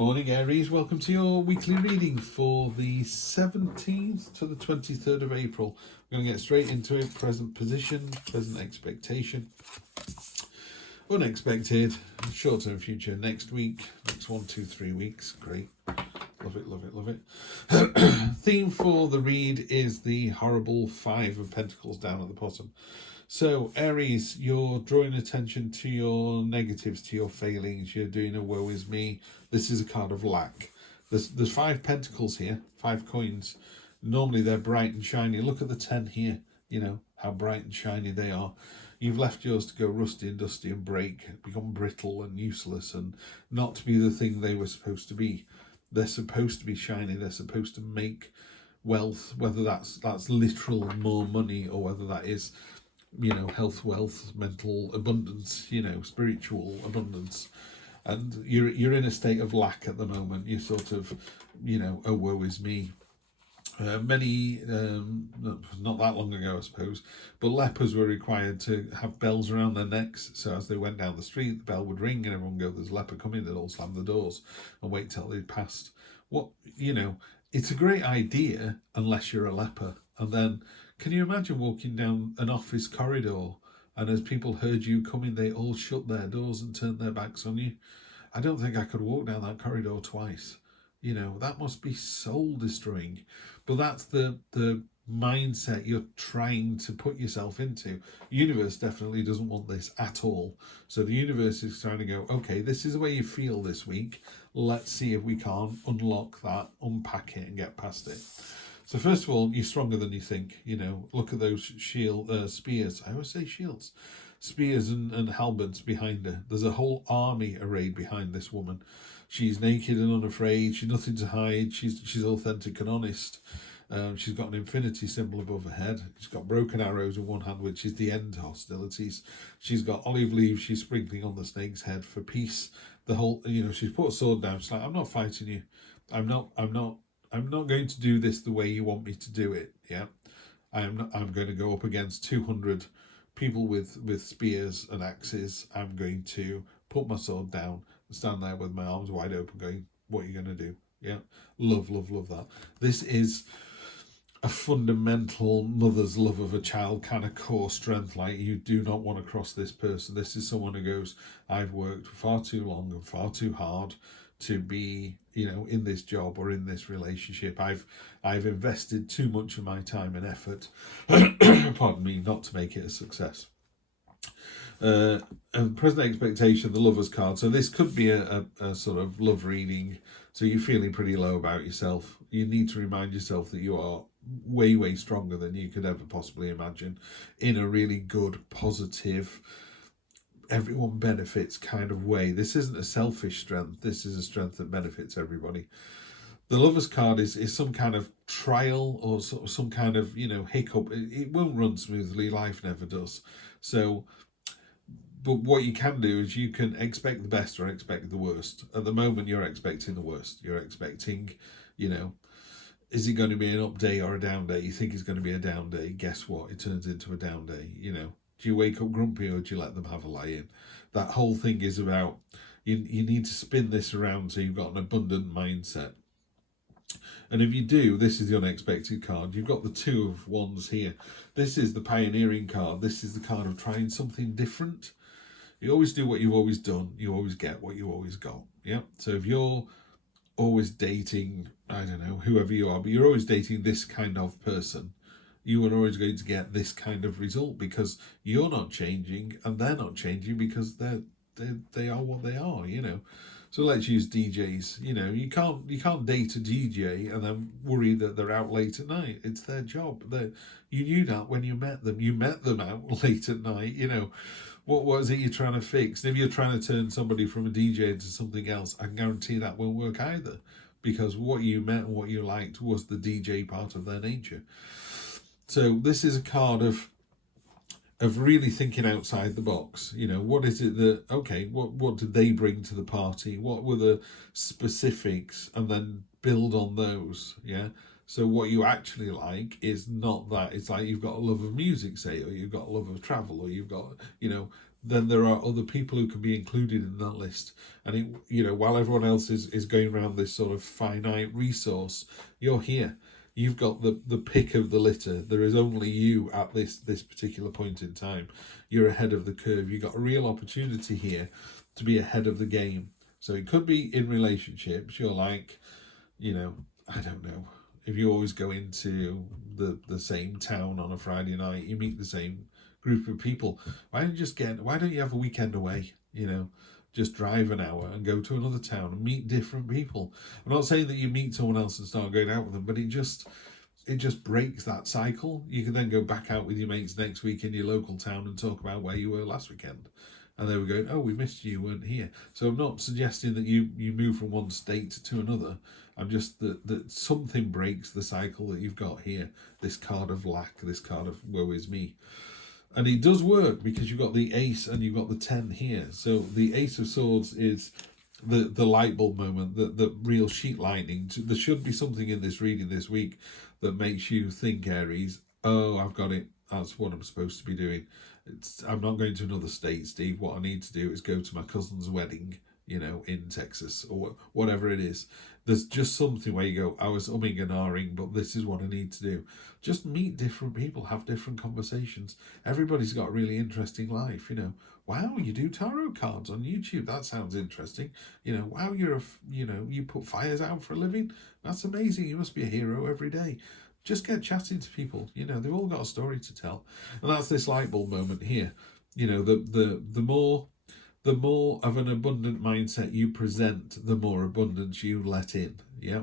Morning Aries, welcome to your weekly reading for the 17th to the 23rd of April. We're going to get straight into it. Present position, present expectation, unexpected, short-term future next week, next 1, 2, 3 weeks. Great. Love it, love it, love it. Theme for the read is the horrible Five of Pentacles down at the bottom. So, Aries, you're drawing attention to your negatives, to your failings. You're doing a woe is me. This is a card of lack. There's 5 pentacles here, 5 coins. Normally they're bright and shiny. Look at the 10 here, you know, how bright and shiny they are. You've left yours to go rusty and dusty and break, become brittle and useless and not to be the thing they were supposed to be. They're supposed to be shiny. They're supposed to make wealth, whether that's literal more money or whether that is, you know, health, wealth, mental abundance, you know, spiritual abundance. And you're in a state of lack at the moment. You're sort of, you know, oh, woe is me. Not that long ago, I suppose, but lepers were required to have bells around their necks. So as they went down the street, the bell would ring and everyone would go, there's a leper coming. They'd all slam the doors and wait till they'd passed. You know, it's a great idea unless you're a leper. And then, can you imagine walking down an office corridor and as people heard you coming, they all shut their doors and turned their backs on you? I don't think I could walk down that corridor twice. You know, that must be soul destroying. But that's the mindset you're trying to put yourself into. The universe definitely doesn't want this at all. So the universe is trying to go, okay, this is the way you feel this week. Let's see if we can't unlock that, unpack it and get past it. So first of all, you're stronger than you think. You know, look at those spears. I always say shields. Spears and halberds behind her. There's a whole army arrayed behind this woman. She's naked and unafraid. She's nothing to hide. She's authentic and honest. She's got an infinity symbol above her head. She's got broken arrows in one hand, which is the end hostilities. She's got olive leaves she's sprinkling on the snake's head for peace. The whole, you know, she's put a sword down. She's like, I'm not fighting you. I'm not going to do this the way you want me to do it. Yeah, I'm going to go up against 200 people with spears and axes. I'm going to put my sword down and stand there with my arms wide open, going, "What are you going to do?" Yeah, love, love, love that. This is a fundamental mother's love of a child kind of core strength. Like, you do not want to cross this person. This is someone who goes, I've worked far too long and far too hard to be, you know, in this job or in this relationship. I've invested too much of my time and effort, pardon me, not to make it a success. And present expectation, the Lover's card. So this could be a sort of love reading. So you're feeling pretty low about yourself. You need to remind yourself that you are way, way stronger than you could ever possibly imagine, in a really good, positive, everyone benefits kind of way. This isn't a selfish strength. This is a strength that benefits everybody. The Lover's card is some kind of trial or some kind of, you know, hiccup. It won't run smoothly. Life never does. So, but what you can do is you can expect the best or expect the worst. At the moment, you're expecting the worst. You're expecting, you know, is it going to be an up day or a down day? You think it's going to be a down day. Guess what? It turns into a down day, you know. Do you wake up grumpy or do you let them have a lie-in? That whole thing is about, you need to spin this around so you've got an abundant mindset. And if you do, this is the unexpected card. You've got the 2 of Wands here. This is the pioneering card. This is the card of trying something different. You always do what you've always done. You always get what you always got. Yeah. So if you're always dating, I don't know, whoever you are, but you're always dating this kind of person, you are always going to get this kind of result because you're not changing and they're not changing because they are what they are, you know. So let's use DJs. You know, you can't date a DJ and then worry that they're out late at night. It's their job. You knew that when you met them. You met them out late at night, you know. What is it you're trying to fix? And if you're trying to turn somebody from a DJ into something else, I can guarantee that won't work either, because what you met and what you liked was the DJ part of their nature. So this is a card of really thinking outside the box. You know, what is it that, okay, what did they bring to the party? What were the specifics? And then build on those, yeah? So what you actually like is not that. It's like you've got a love of music, say, or you've got a love of travel, or you've got, you know, then there are other people who can be included in that list. And while everyone else is going around this sort of finite resource, you're here. You've got the pick of the litter. There is only you at this particular point in time. You're ahead of the curve. You've got a real opportunity here to be ahead of the game. So it could be in relationships. You're like, I don't know. If you always go into the same town on a Friday night, you meet the same group of people. Why don't you have a weekend away? Just drive an hour and go to another town and meet different people. I'm not saying that you meet someone else and start going out with them, but it just breaks that cycle. You can then go back out with your mates next week in your local town and talk about where you were last weekend. And they were going, oh, we missed you, weren't here. So I'm not suggesting that you move from one state to another. I'm just that something breaks the cycle that you've got here. This card of lack, this card of woe is me. And it does work because you've got the ace and you've got the 10 here. So the ace of swords is the light bulb moment, the real sheet lightning. There should be something in this reading this week that makes you think, Aries, oh, I've got it. That's what I'm supposed to be doing. I'm not going to another state, Steve. What I need to do is go to my cousin's wedding, in Texas or whatever it is. There's just something where you go, I was umming and ahhing, but this is what I need to do. Just meet different people, have different conversations. Everybody's got a really interesting life, Wow, you do tarot cards on YouTube. That sounds interesting. Wow, you put fires out for a living. That's amazing. You must be a hero every day. Just get chatting to people. They've all got a story to tell. And that's this light bulb moment here. The more of an abundant mindset you present, the more abundance you let in. Yeah.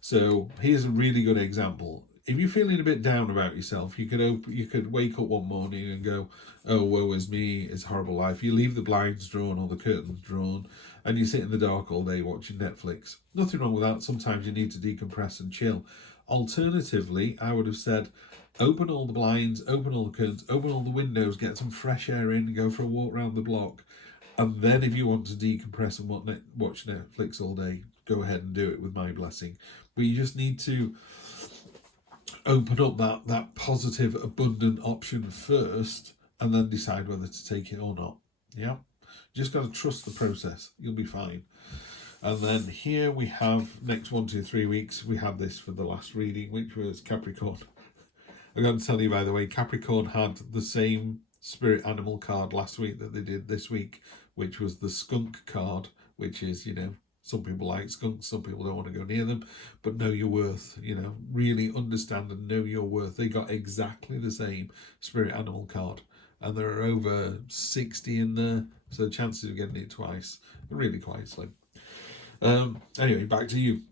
So here's a really good example. If you're feeling a bit down about yourself, you could wake up one morning and go, oh, woe is me, it's a horrible life. You leave the blinds drawn or the curtains drawn and you sit in the dark all day watching Netflix. Nothing wrong with that. Sometimes you need to decompress and chill. Alternatively, I would have said, open all the blinds, open all the curtains, open all the windows, get some fresh air in, go for a walk around the block. And then if you want to decompress and watch Netflix all day, go ahead and do it with my blessing. But you just need to open up that positive, abundant option first and then decide whether to take it or not. Yeah? Just got to trust the process. You'll be fine. And then here we have next 1, 2, 3 weeks. We had this for the last reading, which was Capricorn. I'm going to tell you, by the way, Capricorn had the same spirit animal card last week that they did this week, which was the skunk card, which is, some people like skunks, some people don't want to go near them, but know your worth, really understand and know your worth. They got exactly the same spirit animal card. And there are over 60 in there, so the chances of getting it twice are really quite slim. Anyway, back to you.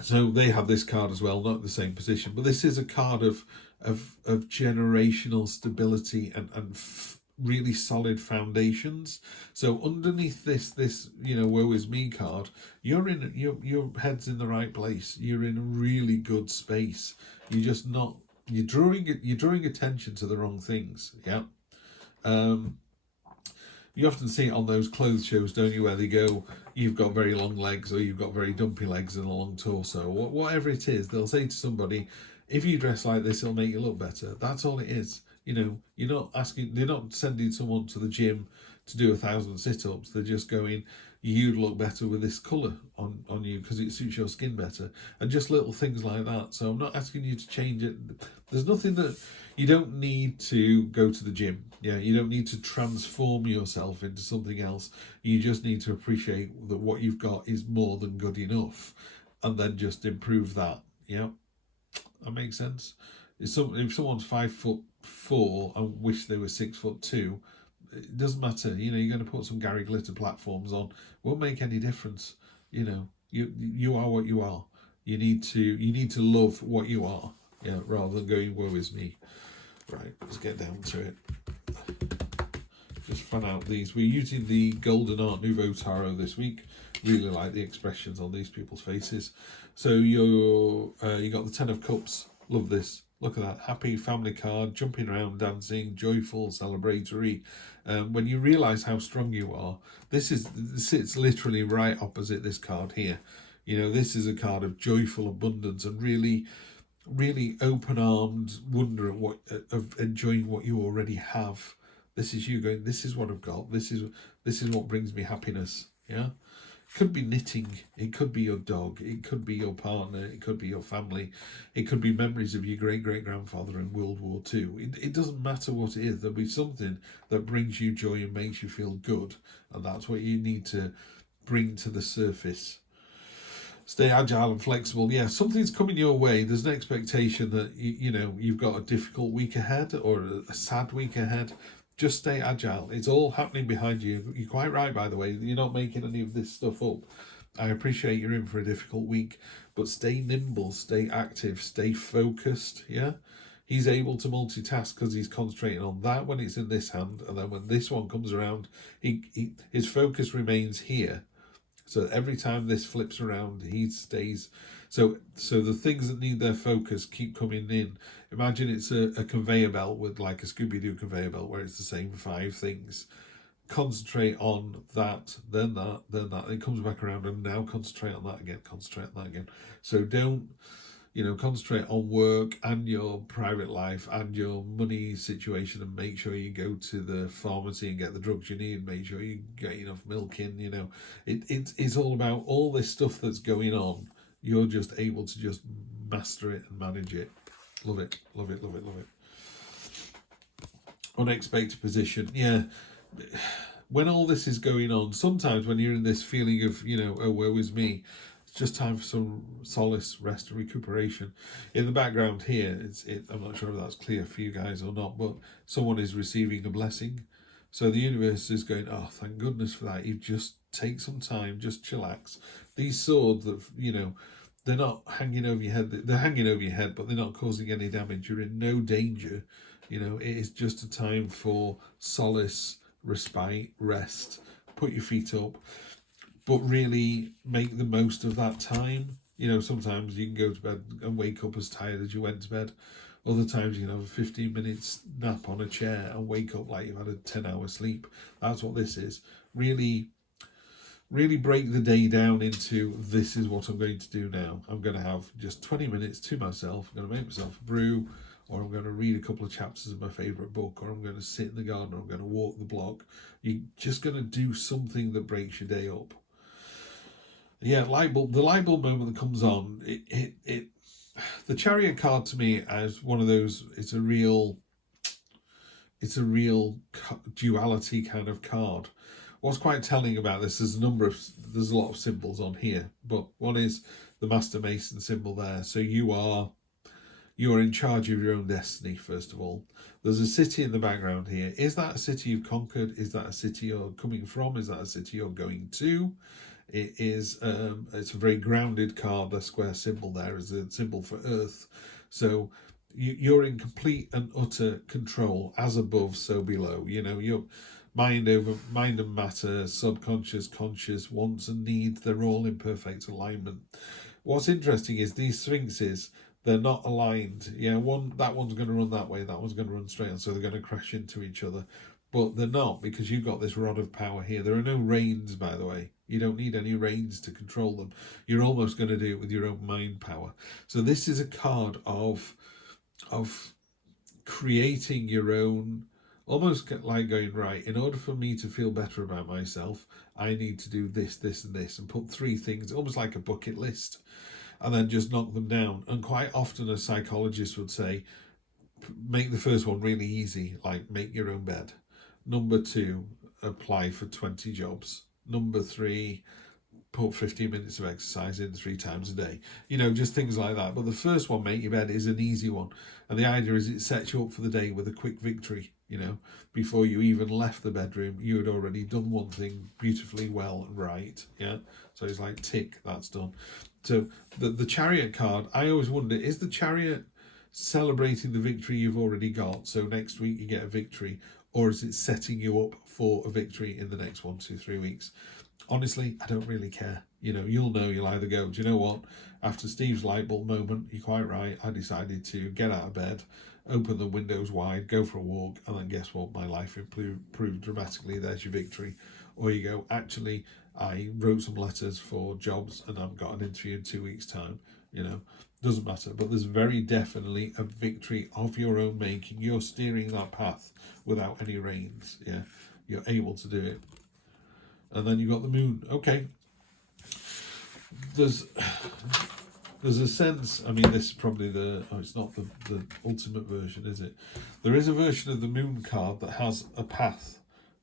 So they have this card as well, not the same position, but this is a card of generational stability and really solid foundations. So underneath this woe is me card, your head's in the right place. You're in a really good space. You're drawing attention to the wrong things. Yeah. You often see it on those clothes shows, don't you, where they go, you've got very long legs or you've got very dumpy legs and a long torso. Whatever it is, they'll say to somebody, if you dress like this, it'll make you look better. That's all it is. You're not sending someone to the gym to do 1,000 sit-ups. They're just going, you'd look better with this colour on you because it suits your skin better. And just little things like that. So I'm not asking you to change it. There's nothing that... You don't need to go to the gym. Yeah, you don't need to transform yourself into something else. You just need to appreciate that what you've got is more than good enough and then just improve that. Yeah, that makes sense. If someone's 5'4" and wish they were 6'2", it doesn't matter. You're going to put some Gary Glitter platforms on. Won't make any difference. You are what you are. You need to love what you are. Yeah, rather than going, woe is me. Right, let's get down to it. Just fan out these. We're using the Golden Art Nouveau Tarot this week. Really like the expressions on these people's faces. So you got the 10 of Cups. Love this. Look at that. Happy family card, jumping around, dancing, joyful, celebratory. When you realise how strong you are, this sits literally right opposite this card here. This is a card of joyful abundance and really open-armed wonder of enjoying what you already have. This is you going, this is what I've got. This is what brings me happiness. Yeah. It could be knitting, it could be your dog, it could be your partner, it could be your family, it could be memories of your great-great-grandfather in World War Two. It doesn't matter what it is, there'll be something that brings you joy and makes you feel good, and that's what you need to bring to the surface. Stay agile and flexible. Yeah, something's coming your way. There's an expectation that you've got a difficult week ahead or a sad week ahead. Just stay agile. It's all happening behind you. You're quite right, by the way. You're not making any of this stuff up. I appreciate you're in for a difficult week, but stay nimble, stay active, stay focused. Yeah, he's able to multitask because he's concentrating on that when it's in this hand, and then when this one comes around, his focus remains here. So every time this flips around, he stays. So the things that need their focus keep coming in. Imagine it's a conveyor belt with like a Scooby-Doo conveyor belt where it's the same 5 things. Concentrate on that, then that, then that. It comes back around and now concentrate on that again, concentrate on that again. So don't, concentrate on work and your private life and your money situation, and make sure you go to the pharmacy and get the drugs you need. Make sure you get enough milk in. It's all about all this stuff that's going on. You're just able to just master it and manage it. Love it, love it, love it, love it. Unexpected position. Yeah. When all this is going on, sometimes when you're in this feeling of, oh, woe is me, it's just time for some solace, rest, and recuperation. In the background here, I'm not sure if that's clear for you guys or not, but someone is receiving a blessing. So the universe is going, oh, thank goodness for that. You just take some time, just chillax. These swords that, they're not hanging over your head. They're hanging over your head, but they're not causing any damage. You're in no danger. It is just a time for solace, respite, rest. Put your feet up, but really make the most of that time. Sometimes you can go to bed and wake up as tired as you went to bed. Other times you can have a 15 minutes nap on a chair and wake up like you've had a 10-hour sleep. That's what this is. Really break the day down into, this is what I'm going to do now. I'm going to have just 20 minutes to myself. I'm going to make myself a brew, or I'm going to read a couple of chapters of my favourite book, or I'm going to sit in the garden, or I'm going to walk the block. You're just going to do something that breaks your day up. Yeah, the light bulb moment that comes on, the Chariot card to me as one of those, it's a real duality kind of card. What's quite telling about this, there's a lot of symbols on here, but one is the Master Mason symbol there. So you are in charge of your own destiny, first of all. There's a city in the background here. Is that a city you've conquered? Is that a city you're coming from? Is that a city you're going to? It is. It's a very grounded card. The square symbol there is a symbol for Earth. So you're in complete and utter control, as above, so below. You're mind and matter, subconscious, conscious, wants and needs. They're all in perfect alignment. What's interesting is these sphinxes, they're not aligned. Yeah, that one's going to run that way, that one's going to run straight on, so they're going to crash into each other. But they're not, because you've got this rod of power here. There are no reins, by the way. You don't need any reins to control them. You're almost going to do it with your own mind power. So this is a card of creating your own, almost like going, right, in order for me to feel better about myself, I need to do this, this, and this, and put 3 things, almost like a bucket list, and then just knock them down. And quite often a psychologist would say, make the first one really easy, like make your own bed. Number 2, apply for 20 jobs. Number 3, put 15 minutes of exercise in 3 times a day. Just things like that. But the first one, make your bed, is an easy one. And the idea is it sets you up for the day with a quick victory. Before you even left the bedroom, you had already done one thing beautifully well and right. Yeah. So it's like, tick, that's done. So the Chariot card, I always wonder, is the Chariot celebrating the victory you've already got? So next week you get a victory, or is it setting you up for a victory in the next 1, 2, 3 weeks? Honestly, I don't really care. You'll know. You'll either go, do you know what? After Steve's light bulb moment, you're quite right. I decided to get out of bed, open the windows wide, go for a walk, and then guess what? My life improved dramatically. There's your victory. Or you go, actually, I wrote some letters for jobs and I've got an interview in 2 weeks' time. you know, doesn't matter. But there's very definitely a victory of your own making. You're steering that path without any reins. Yeah, you're able to do it. And then you've got the moon. Okay, there's a sense, I mean, this is probably it's not the ultimate version, is it? There is a version of the moon card that has a path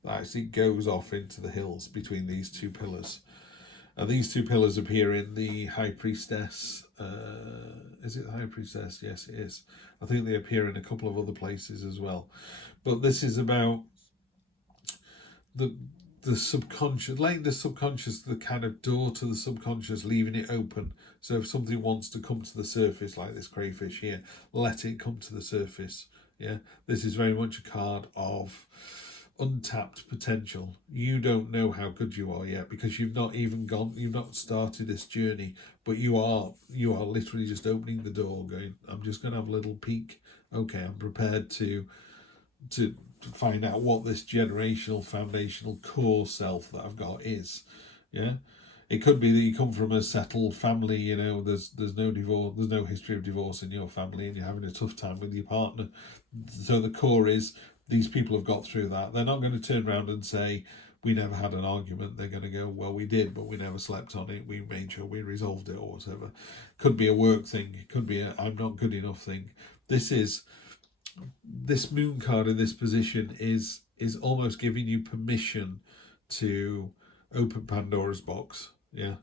that actually goes off into the hills between these two pillars. And these two pillars appear in the High Priestess. Is it the High Priestess? Yes, it is. I think they appear in a couple of other places as well. But this is about the subconscious, letting the subconscious, the kind of door to the subconscious, leaving it open. So if something wants to come to the surface, like this crayfish here, let it come to the surface. Yeah, this is very much a card of untapped potential. You don't know how good you are yet because you've not started this journey, but you are literally just opening the door, going, I'm just going to have a little peek. Okay, I'm prepared to find out what this generational foundational core self that I've got is. Yeah, it could be that you come from a settled family, you know, there's no divorce, there's no history of divorce in your family, and you're having a tough time with your partner. So the core is these people have got through that. They're not going to turn around and say, we never had an argument. They're going to go, well, we did, but we never slept on it. We made sure we resolved it, or whatever. Could be a work thing. It could be a I'm not good enough thing. This moon card in this position is almost giving you permission to open Pandora's box. Yeah,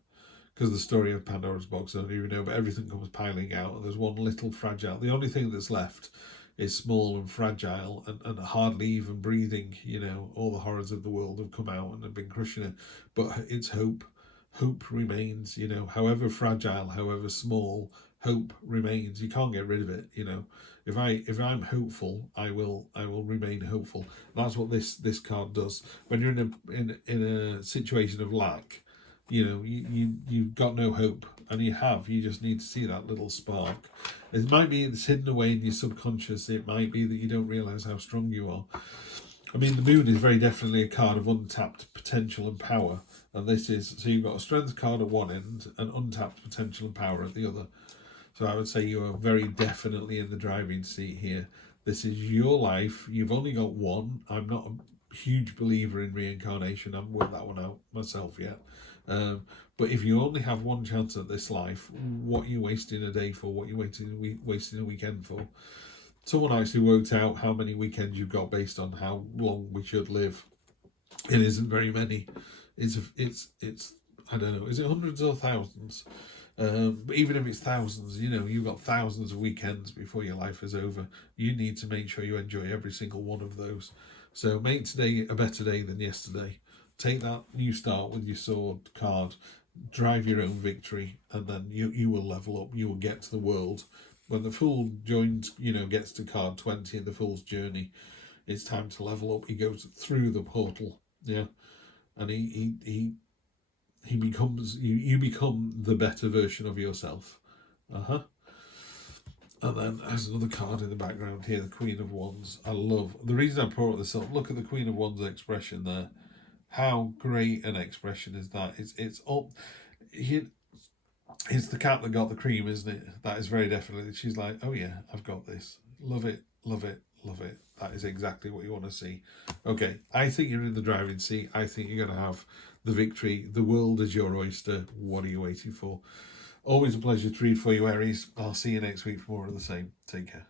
because the story of Pandora's box, I don't even know, but everything comes piling out, and there's one little fragile. The only thing that's left is small and fragile and hardly even breathing. You know, all the horrors of the world have come out and have been crushing it, but it's hope. Hope remains. You know, however fragile, however small, hope remains. You can't get rid of it. You know, if I'm hopeful, I will remain hopeful. That's what this card does. When you're in a situation of lack, you know, you've got no hope, and you just need to see that little spark. It might be it's hidden away in your subconscious. It might be that you don't realize how strong you are. I mean, the moon is very definitely a card of untapped potential and power, and this is, so you've got a strength card at one end and untapped potential and power at the other. So I would say you are very definitely in the driving seat here. This is your life. You've only got one. I'm not a huge believer in reincarnation. I haven't worked that one out myself yet. But if you only have one chance at this life, what are you wasting a day for? What are you wasting a weekend for? Someone actually worked out how many weekends you've got based on how long we should live. It isn't very many. It's I don't know. Is it hundreds or thousands? But even if it's thousands, you know, you've got thousands of weekends before your life is over. You need to make sure you enjoy every single one of those. So make today a better day than yesterday. Take that new start with your sword card, drive your own victory, and then you will level up. You will get to the world. When the Fool joins, you know, gets to card 20 in the Fool's journey, it's time to level up. He goes through the portal, yeah, and he becomes, you become the better version of yourself. And then there's another card in the background here, the Queen of Wands. I love, the reason I brought this up, look at the Queen of Wands expression there. How great an expression is that? It's the cat that got the cream, isn't it? That is very definitely, she's like, oh yeah, I've got this. Love it, love it, love it. That is exactly what you want to see. Okay, I think you're in the driving seat. I think you're going to have the victory. The world is your oyster. What are you waiting for? Always a pleasure to read for you, Aries. I'll see you next week for more of the same. Take care.